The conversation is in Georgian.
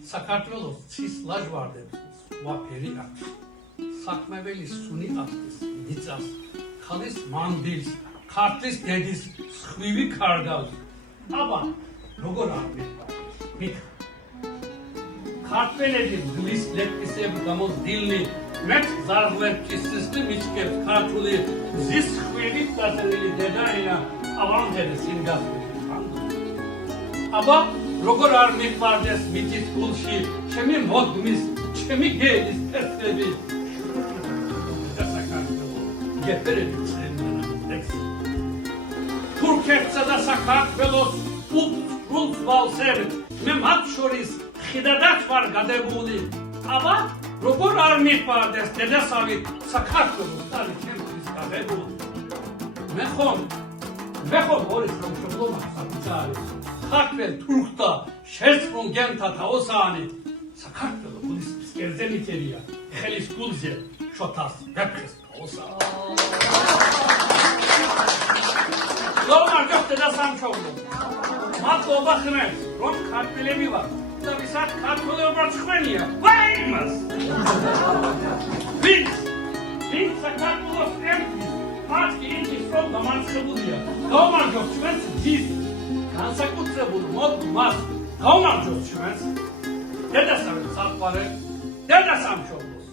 საქართველოს ცის ლაჟვარდებს ვაფერი აქვს. საქმეველი სუნი აფრის, მიწას, ხალის მანდილს, ქართლის დედის სხვივი ქარგავს. აბა, როგორ არ მიქ. ქართველები მგლის ლექსები გამოსდილნი, მეც ზარღვებში სისტემ მიჩქებს ქართული მზის ხვილი დასერილი დედაინა ავანდელი სინგაპური. აბა, როგორ არ მიყვარდეს მიწის გულში, ჩემი მოდმის, ჩემი გელის ფერფლები. თურქეთსა და საქართველოს უბრალოდ ვალსერთ, მე მათ შორის ხიდადაც ვარ გადებული. აბა, როგორ არ მიყვარდეს დედასავით საქართველოს თავი ჩემთვის გადებული. მე ხომ ორი სამშობლო მახსოვს. ქართველ თურქთა შეცვლილ გენთა თაოსანი საქართველო გულის კერძენიტერია ხელის გულზე შოთას ვეფხეს თაოსა ლომარ გოხტე და სამშობლო მადლობა ხმებს რომ ქართველები ვარ და ვისაც ქართველობა ცხენია ვაიმას ვინც საქართველოს ერთვის მათი ინდის რომ დამარცხებულია ლომარ გოხტე ჩვენს დის განსაკუთრებულ მოდმას გავმარჯვოთ ჩვენს დედასავით საყვარელ დედასამშობლოს.